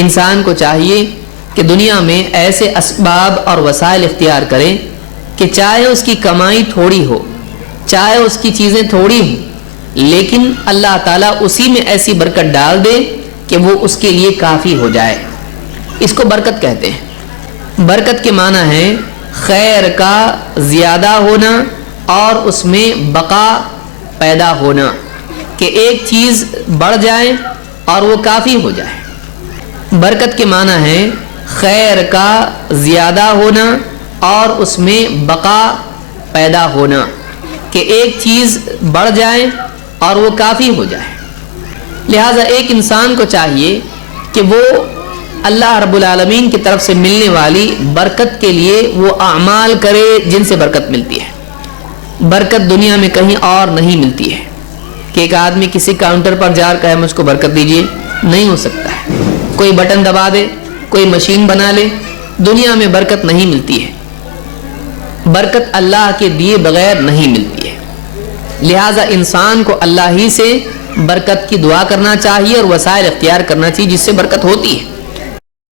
انسان کو چاہیے کہ دنیا میں ایسے اسباب اور وسائل اختیار کرے کہ چاہے اس کی کمائی تھوڑی ہو، چاہے اس کی چیزیں تھوڑی ہوں، لیکن اللہ تعالیٰ اسی میں ایسی برکت ڈال دے کہ وہ اس کے لیے کافی ہو جائے۔ اس کو برکت کہتے ہیں۔ برکت کے معنی ہے خیر کا زیادہ ہونا اور اس میں بقا پیدا ہونا، کہ ایک چیز بڑھ جائے اور وہ کافی ہو جائے۔ برکت کے معنی ہے خیر کا زیادہ ہونا اور اس میں بقا پیدا ہونا، کہ ایک چیز بڑھ جائے اور وہ کافی ہو جائے۔ لہٰذا ایک انسان کو چاہیے کہ وہ اللہ رب العالمین کی طرف سے ملنے والی برکت کے لیے وہ اعمال کرے جن سے برکت ملتی ہے۔ برکت دنیا میں کہیں اور نہیں ملتی ہے کہ ایک آدمی کسی کاؤنٹر پر جا کر کہے مجھ کو برکت دیجیے، نہیں ہو سکتا ہے۔ کوئی بٹن دبا دے، کوئی مشین بنا لے، دنیا میں برکت نہیں ملتی ہے۔ برکت اللہ کے دیے بغیر نہیں ملتی ہے۔ لہٰذا انسان کو اللہ ہی سے برکت کی دعا کرنا چاہیے اور وسائل اختیار کرنا چاہیے جس سے برکت ہوتی ہے۔